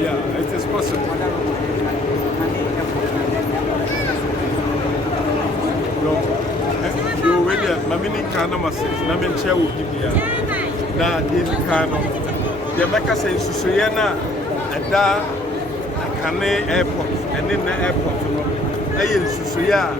Yeah, it is possible. No, you already, my mini car number 6, Namin Chair will give me a car. The Becca says, Susuyana, and da, Kane Airport, and in the airport, I in Susuya,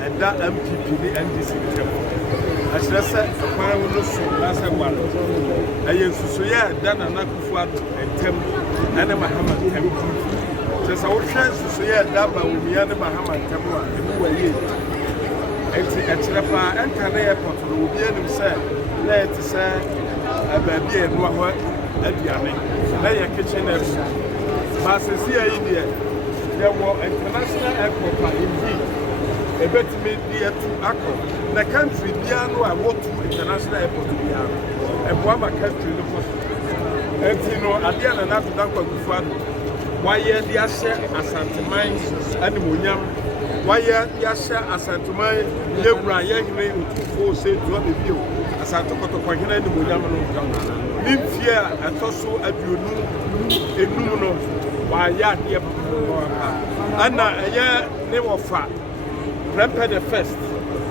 and that MPP, the NDC. I should say, a fire will not soon, that's a one. I in Susuya, Dan and Nakufuat, and Temple, and Mahama Temple. Just our chance to say that by Umiana Mahama Temple, and who are you? And Chilapa and Kane Airport will be able to say, let us say, a baby and what at the army. Lay a kitchen. But since here, there were international airport in Heat. A better made the to Akko. The country, Biano, I walk to international airport to Biano. And one country, the first. And you know, at the end of that, why the Asher, Asantamine, and Munyam, why the Asher, Asantamine, Lebra, Yagme, who say to the view, Asantokoto, Pagina, and Munyam. Nymphia, and Tosso, as you know, a nuno, why ya dear Anna, a year name of fat, Ramped the first,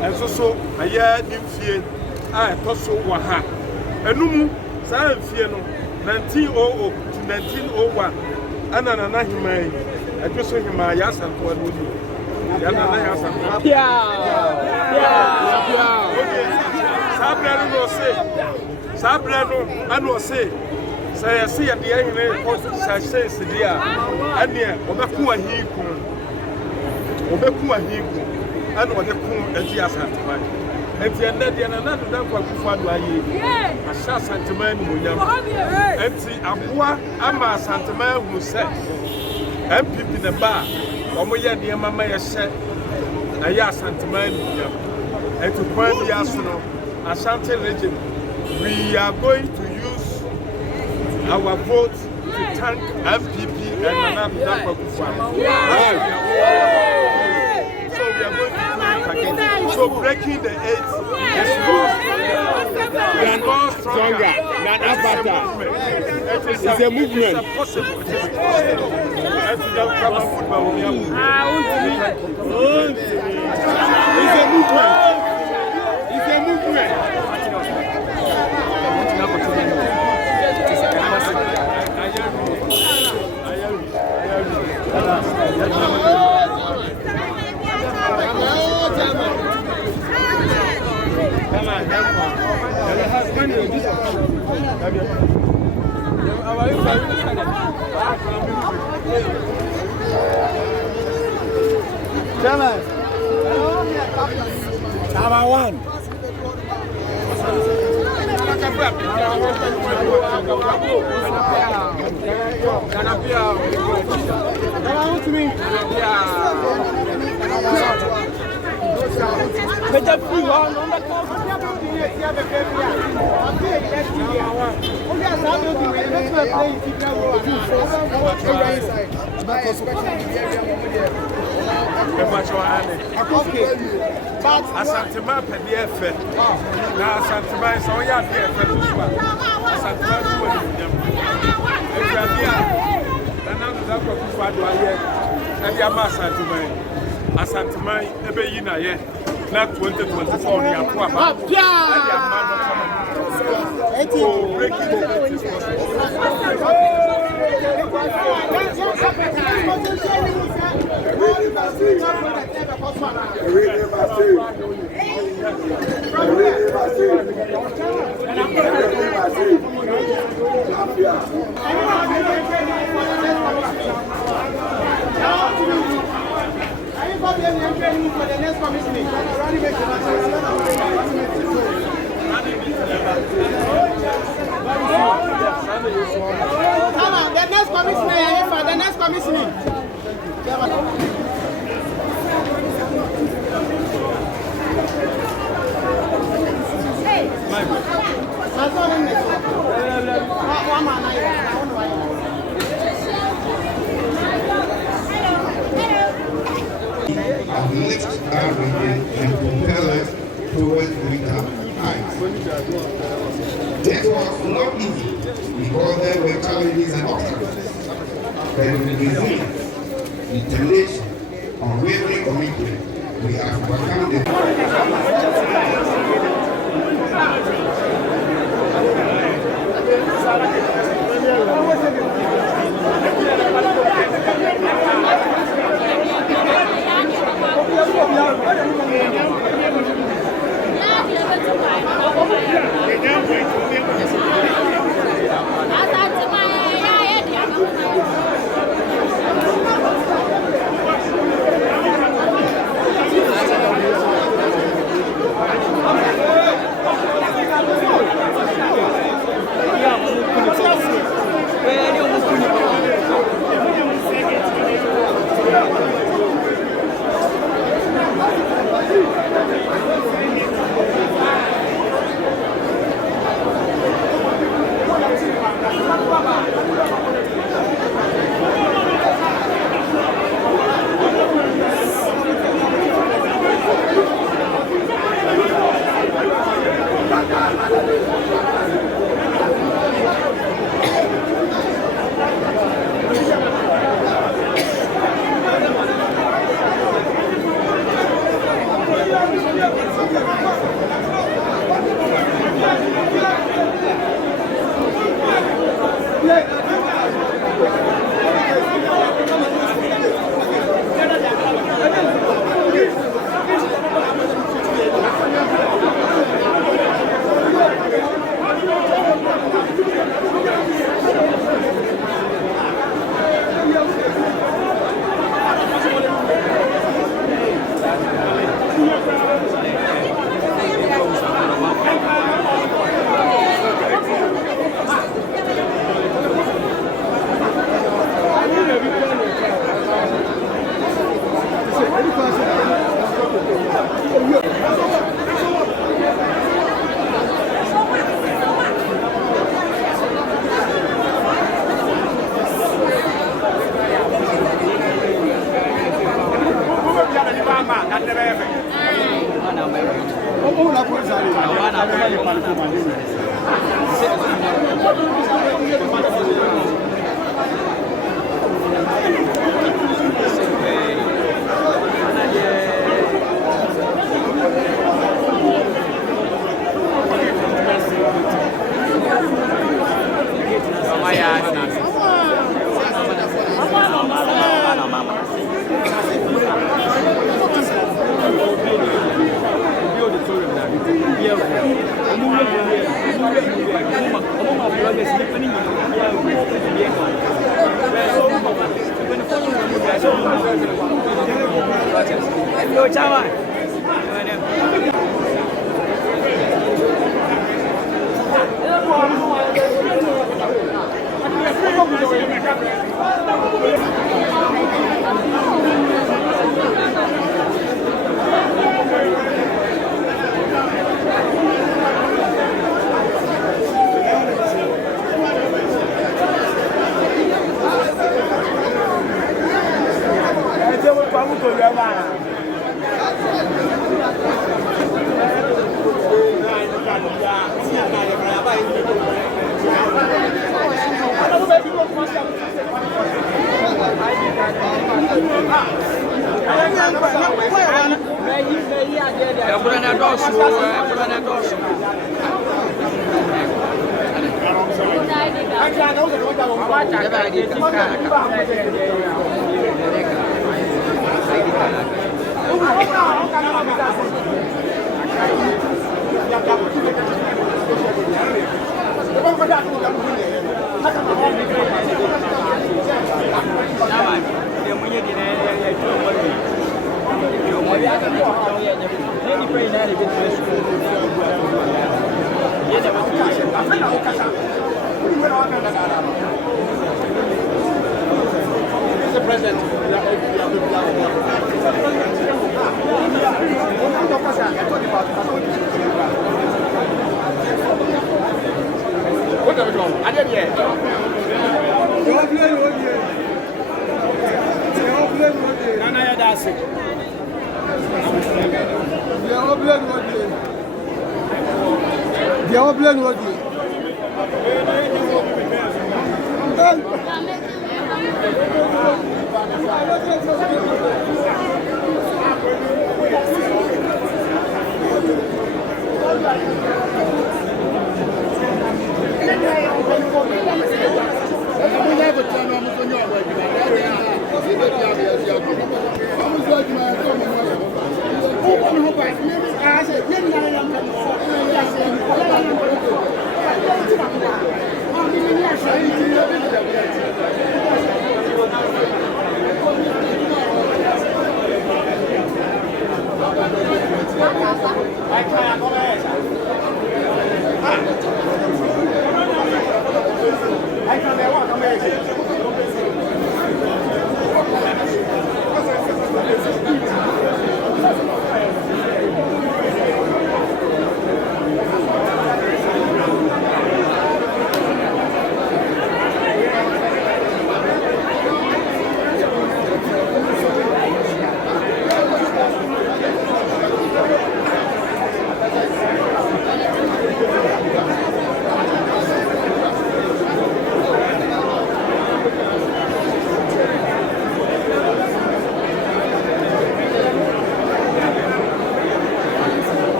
and so a year Nymphia, I Tosso Waha, a numu, San Fiano, 1900 to 1901, Anna Nahimai, I just saw him my Yasan for you. Yana Yasan. Sabrano, I will say, say, I see at the end of the says, dear, and near Obakua Hiku, and what the Kun and Tia Santa. And the end, another than what you find by you. A Sha Santa Man, William, and see Abua, Ama Santa Man who said, and people in the bar, or Moya near Mamma said, a Ya Santa Man, and to find the astronaut, a Santa legend. We are going to use our vote to thank MPP and Madame Dapakufa. So we are going to do it again. So breaking the eight is more stronger than Avatar. It's a movement. It's possible. It's a movement. Number one. Asantema pedi efe. Na asantema so ya bi efe so a. Asantema so woni nyam. Efi abia. Na na do zakwa ku fa do aye. E bia ma asantema. Asantema ebe yi na ye. Na 2024 ni akwa ba. E bia ma no kama. Come on, the next commissioner, the next commissioner. Lift our region and propel us towards greater heights. This was not easy because there were challenges and obstacles. But with resilience, determination, unwavering commitment, we have overcome the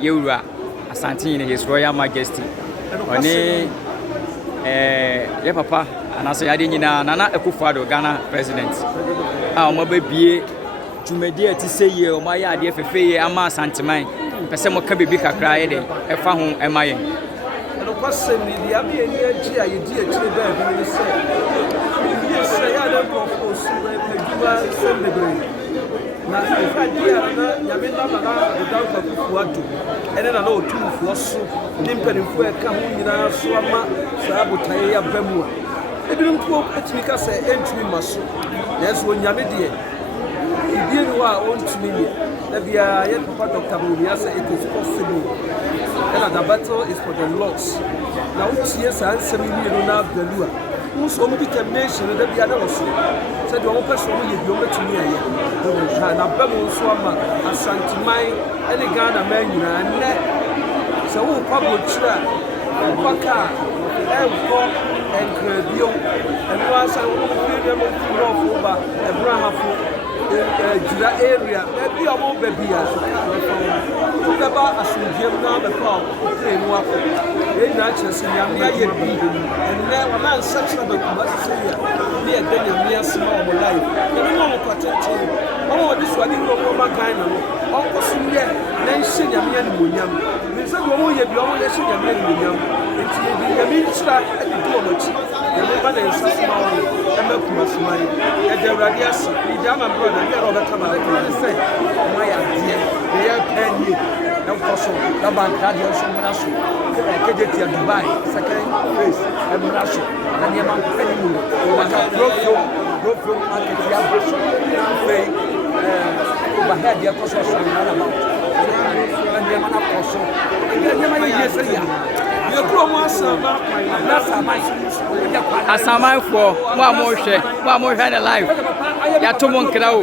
Yewura Asante His Royal Majesty Oni ye papa anase ade nyina Nana Akufo-Addo Ghana president a o mababie dwumadi a ti sɛ yie o ma yɛ adeɛ fefe yie ama asanteman pɛsɛ mo ka bibi kakra yɛ de ɛfa ho ɛma yɛn no kwasɛ ni dia me ni agye a yɛdi akyire ba bi ni sɛ yɛ sɛ yɛ da kɔfo so ba adwuma sɛ bebre na ɛfa dia na nyame na na da kɔfo ato ɛne na otumfoɔ so ne mpanimfoɔ ɛka ho nyinaa so ama saa botae yɛ ba mu a ebinom ko atumi ka sɛ ɛntumi ma so nanso nyame deɛ ibie no a ɔntumi nie na bia yɛ papa Dr. Bawumia sɛ it is possible and the battle is for the lost na wotie saa nsɛm yi no na value a wo so ɔmo determination da bia na wɔ so sɛ deɛ ɔmo pɛ so ɔmo yɛ bi ɔmo atumi ayɛ na ba mu nso ama asanteman ɛne Ghana man nyinaa nnɛ sɛ wokɔ abɔkyire a wokɔ kaa ɛnkɔ ɛnkrabio ɛno asa wofie deɛ mo mfurɔfo ba ɛbrahafo Jira area, maybe I won't be here. Whoever I should give now the power, they naturally and then when I'm such a big me a day small life. You know, potential. Oh, this one you know, my kind of Uncle Sunya, then sing a man William. There's a woman you only sing a man William. It's a minister at the door. Everybody is small, and look must mind. At the radius, the German brother, the other time I say, my idea, they are penny, no possible, the bank had your son, Kajatia Dubai, second place, and Russia, and the amount of penny, but I broke your market, the average, overhead your possession, and the amount of person, and the amount of years. Asamanfoɔ mo a mohwɛ ne live yɛato mo nkra o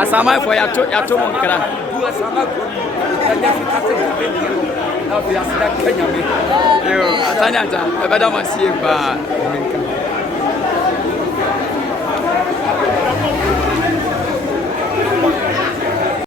asamanfoɔ yɛato mo nkra yo atanyanta ɛbɛda mo asie paa